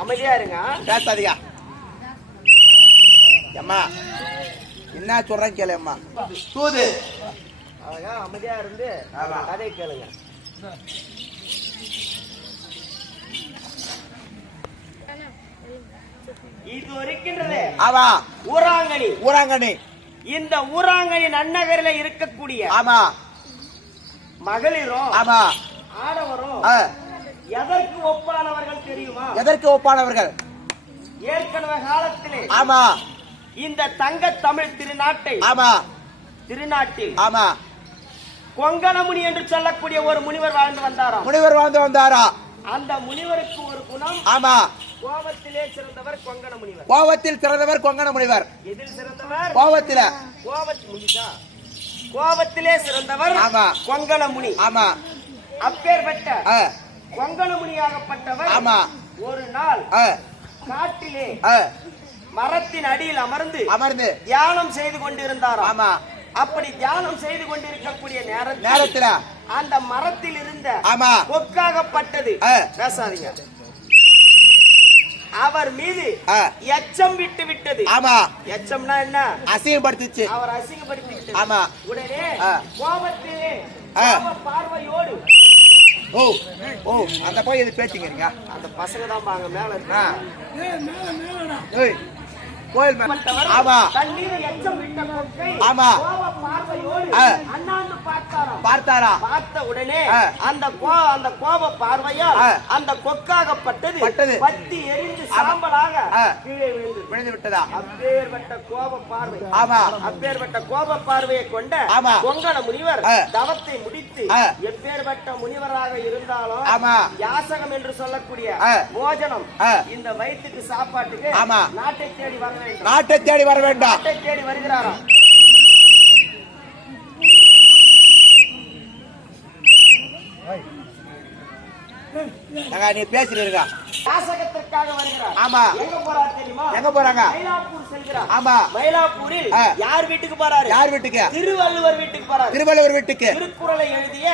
அமைதியா இருங்க, பேசாதீங்க அம்மா. என்ன சொல்றேன் கேளு அம்மா. தூது அழகா அமைதியா இருந்து கதை கேளுங்க. இது இருக்கின்றது ஆமா ஊராங்கனி. ஊராங்கனி. இந்த ஊராங்கனி நன்னகரில் இருக்கக்கூடிய ஆமா மகளிரும் ஆமா ஆடவரும் எதற்கு ஒப்பானவர்கள் தெரியுமா? எதற்கு ஒப்பானவர்கள்? ஏற்கனவே காலத்திலே ஆமா இந்த தங்க தமிழ் திருநாட்டில் ஆமா கொங்கணமுனி என்று சொல்லக்கூடிய ஒரு முனிவர் வாழ்ந்து வந்தாராம். முனிவர் வாழ்ந்து வந்தாரா? அந்த முனிவருக்கு ஒரு குணம். ஆமா கோபத்திலே சிறந்தவர் கொங்கண முனிவர். கோபத்தில் சிறந்தவர் கொங்கண முனிவர். எதில் சிறந்தவர்? கோபத்திலே சிறந்தவர். ஆமா கொங்கண முனி. ஆமா அப்பேற்பட்ட கொங்கண முனியாகப்பட்டவர் ஆமா ஒரு நாள் காட்டிலே மரத்தின் அடியில் அமர்ந்து தியானம் செய்து கொண்டிருந்தார். ஆமா அப்படி தியானம் செய்து கொண்டிருக்கக்கூடிய நேரத்தில் அந்த மரத்தில் இருந்த ஆமா கொக்காகப்பட்டது. பேசாதீங்க. அவர் மீது எச்சம் விட்டது. ஆமா எச்சம்னா என்ன? அசிங்கப்படுத்துச்சு. அவர் அசிங்கப்படுத்தி விட்டது. ஆமா உடனே கோபத்திலே பார்வையோடு அந்த போய் இது பேச்சுங்க. அந்த பசங்க தான் பாங்க மேல கோயில் பார்த்தாரா? பார்த்த உடனே அந்த கோப பார்வையால் அந்த கொக்காகப்பட்டது பத்தி எரிந்து சாம்பலாக கீழே விழுந்து விட்டதா? அப்பேற்பட்ட கோப பார்வை. ஆமா அப்பேற்பட்ட கோப பார்வையை கொண்ட கொங்கண முனிவர் தவத்தை முடித்து எப்பேற்பட்ட முனிவராக இருந்தாலும் யாசகம் என்று சொல்லக்கூடிய போஜனம் இந்த வயிற்றுக்கு சாப்பாட்டுக்கு நாட்டை தேடி வர வேண்டும். நாட்டை தேடி வர வேண்டாம். நாட்டை தேடி வருகிறாராம். நீ பேசுறீங்க. யாசகத்திற்காக வருகிறார். ஆமா. எங்க போறார் தெரியுமா? எங்க போறாங்க? மயிலாப்பூர் செல்கிறார். ஆமா. மயிலாப்பூரில் யார் வீட்டுக்கு போறாரு? யார் வீட்டுக்கு? திருவள்ளுவர் வீட்டுக்கு போறாரு. திருவள்ளுவர் வீட்டுக்கு. திருக்குறளை எழுதிய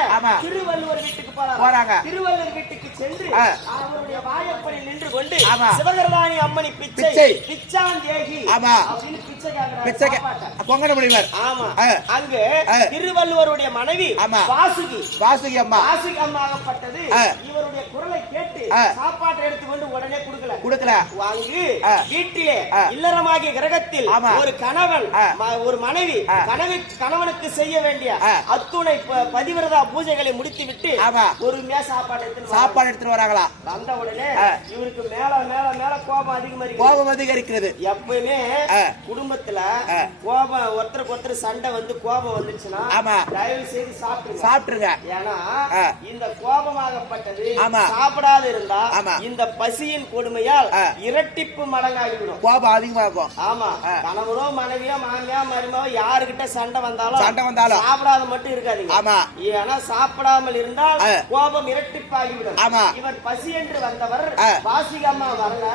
திருவள்ளுவர் வீட்டுக்கு போறாங்க. திருவள்ளுவர் வீட்டுக்கு சென்று அவருடைய வாயப்படி நின்று கொண்டு சிவகரதானி அம்மணி பிச்சாந்தேகி அப்படின்னு பிச்சை கேக்குறாரு. கொங்கண முனிவர். ஆமா. அங்கு திருவள்ளுவருடைய மனைவி வாசுகி அம்மாகப்பட்டது இவருடைய குரலை கேட்டு சாப்பாட்டை எடுத்துக்கொண்டு உடனே கொடுக்கல. அங்கு வீட்டிலே இல்லறமாகிய கிரகத்தில் ஒரு கணவன் ஒரு மனைவி கணவனுக்கு செய்ய வேண்டிய அத்துணை பதிவிரதா பூஜைகளை முடித்துவிட்டு பொறுமையா சாப்பாடு எடுத்துட்டு வராங்களா? வந்த உடனே இவருக்கு மேல கோபம் அதிகரிக்கிறது. எப்பயுமே குடும்பத்துல கோபம் ஒருத்தருக்கு ஒருத்தர் சண்டை வந்து கோபம் வந்துச்சுன்னா தயவு செய்து சாப்பிட்டுருங்க. ஏன்னா இந்த கோபமாகப்பட்டது சாப்பிடாது இருந்தா இந்த பசியின் கொடுமையால் இரட்டிப்பு மடங்காகிவிடும். கோபம் அதிகமாகும். ஆமா. கணவரோ மனைவியோ மாமியா மருமோ யாருகிட்ட சண்டை வந்தாலும் சாப்பிடாத மட்டும் இருக்காதீங்க. ஏன்னா சாப்பிடாமல் இருந்தால் கோபம் இரட்டிப்பாகிவிடும். இவர் பசி என்று வந்தவர் வாசிகம்மா வரல.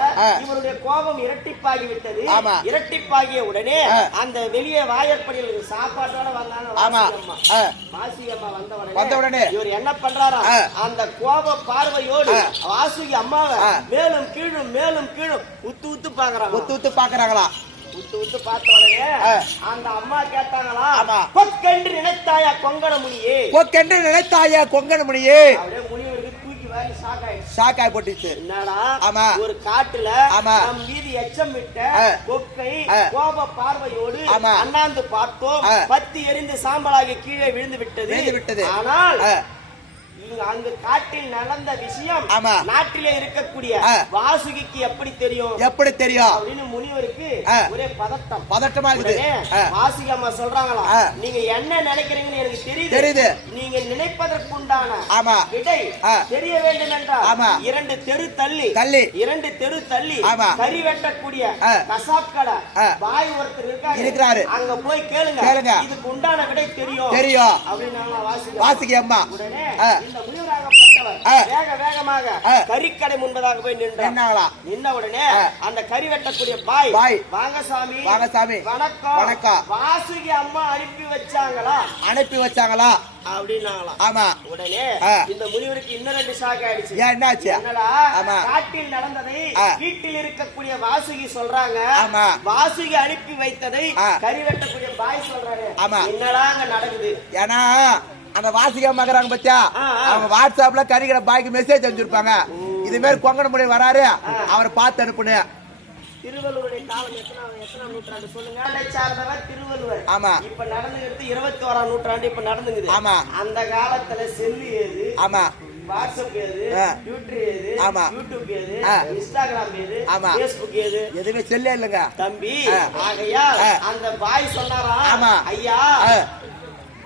இவருடைய கோபம் இரட்டிப்பாகிவிட்டது. இரட்டிப்பாகிய உடனே அந்த வெளியே வாயற்படியில் சாப்பாட்டோட வந்தாங்க. வாசிகம்மா வந்த உடனே இவர் என்ன பண்றாரா? அந்த கோப பார்வையோடு வாசுகி அம்மாவை மேலும் கீழும் உத்து பாக்குறாங்களா? உத்து பார்த்த உடனே அந்த அம்மா கேட்டாங்களா, கொக்கென்று நினைத்தாயா கொங்கண முனியே? அப்படியே முனிவருக்கு தூக்கி வாரி ஷாக்காய் போட்டுச்சு. என்னடா ஒரு காட்டுல நம் மீது எச்சம் விட்ட கொக்கை கோப பார்வையோடு அண்ணாந்து பார்த்தோம், பத்தி எரிந்து சாம்பலாகி கீழே விழுந்து விட்டது. ஆனால் அங்கு காட்டில் நடந்த விஷயம் நாட்டிலே இருக்கக்கூடிய வாசுகிக்கு எப்படி தெரியும் அப்படின்னு முனிவருக்கு ஒரே பதட்டமா இருக்குது. வாசுகி அம்மா சொல்றாங்களா, நீங்க என்ன நினைக்கிறீங்கன்னு எனக்கு தெரியுது. நீங்க நினைப்பதற்குண்டான விடை தெரிய வேண்டும் என்றால் இரண்டு தெரு தள்ளி கறி வெட்டக்கூடிய கசாப் கடை பாய் ஒருத்தர் இருக்காரு, அங்க போய் கேளுங்க, இதுக்கு உண்டான விடை தெரியும் அப்படின்னு வாசுகி அம்மா. உடனே இந்த முனிவராகப்பட்ட பட்டவர் வேகமாக கறிக்கடை முன்பதாக போய் நின்றாங்களா. நின்ன உடனே அந்த கறி வெட்டக்கூடிய பாய் வாங்க சாமி வணக்கம் வாசுகி அம்மா அனுப்பி வச்சாங்களா அப்படின்னாங்களாம். ஆமா. உடனே இந்த முனிவருக்கு இன்னும் 2 ஷாக் ஆயிடுச்சு. என்னாச்சு? என்னடா காட்டில் நடந்ததை வீட்டில் இருக்கக்கூடிய வாசுகி சொல்றாங்க, வாசுகி அனுப்பி வைத்ததை கறி வெட்டக்கூடிய பாய் சொல்றாரு. என்னடா அங்க நடக்குது? ஏன்னா அந்த வாசிகா மகராங்க பத்தியா அவங்க வாட்ஸ்அப்ல கறிக்கிற பாய்க்கு மெசேஜ் அனுப்பிச்சிருப்பாங்க, இது மாதிரி கொங்கண முடி வராரு அவரை பார்த்து அனுப்புனு. திருவள்ளுவருடைய காலம் எத்தனாம் நூற்றாண்டு சொல்லுங்க? சார்ந்தவர் திருவள்ளுவர். ஆமா. இப்ப நடந்துகிறது 21ஆம் நூற்றாண்டு. இப்ப நடந்துங்குது. ஆமா. அந்த காலத்துல செல்லு ஏது, ஆமா, வாட்ஸ்அப் ஏது, ட்விட்டர் ஏது, ஆமா, யூடியூப் ஏது, இன்ஸ்டாகிராம் ஏது, ஆமா, பேஸ்புக் ஏது, எதுவுமே செல்லே இல்லங்க தம்பி. ஆகையால் அந்த பாய் சொன்னாரா, ஐயா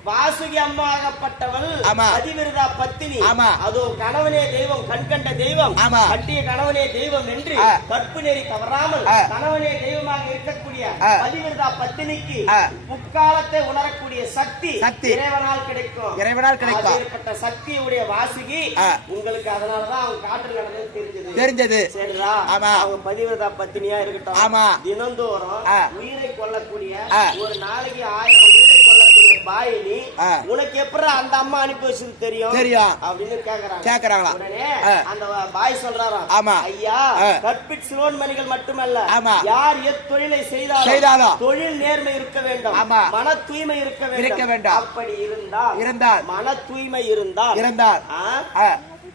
வாசுகி அம்மாகப்பட்டவள் பதிவிரதா பத்தினி, அதோ கணவனே தெய்வம், கண்கண்ட தெய்வம், கட்டிய கணவனே தெய்வம் என்று கற்பு நெறி தவறாமல் கணவனே தெய்வமாக இருக்கக்கூடிய பதிவிரதா பத்தினிக்கு முக்காலத்தை உணரக்கூடிய சக்தி இறைவனால் கிடைக்கும். ஏற்பட்ட சக்தியுடைய வாசுகி உங்களுக்கு, அதனாலதான் அவங்க காற்றில் நடந்தது தெரிஞ்சது. சரிடா, அவங்க பதிவிரதா பத்தினியா இருக்கட்டும், தினந்தோறும் உயிரை கொள்ளக்கூடிய, ஒரு நாளைக்கு 1000 உயிரை கொள்ளக்கூடிய பாயினி உனக்கு எப்படி அந்த அம்மா அனுப்பி வச்சது தெரியும் அப்படின்னு கேக்குறாங்களா. உடனே அந்த பாய் சொல்றாராம், ஐயா கற்பிட் சிரோன்மணிகள் மட்டுமல்ல, யார் எத்தொழிலை செய்தாலும் தொழில் நேர்மை இருக்க வேண்டும், மன தூய்மை இருக்க வேண்டும். அப்படி இருந்தால் மன தூய்மை இருந்தால்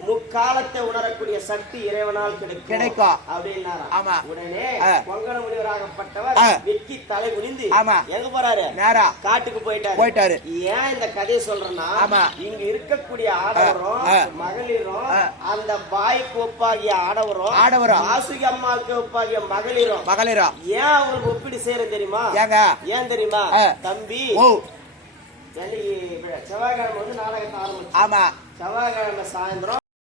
முக்காலத்தை உணரக்கூடிய சக்தி இறைவனால் கிடைக்கும் அப்படின்னா. உடனே பொங்கல முனிவராகப்பட்டவர் வெக்கி தலை குனிந்து எங்க போறாரு? நேரா காட்டுக்கு போயிட்டாரு. ஏன் இந்த கதையை சொல்றேன்னா, இங்க இருக்கக்கூடிய ஆடவரும் மகளிரும், அந்த பாய்க்கு ஒப்பாகிய ஆடவரும் வாசுகி அம்மாவுக்கு ஒப்பாகிய மகளிரும் ஏன் அவங்களுக்கு ஒப்பீடு செய்யற தெரியுமா? ஏன் தெரியுமா தம்பி? செவ்வாய்க்கிழமை நாடகத்தை ஆரம்பிச்சு, செவ்வாய்க்கிழமை சாயந்தரம்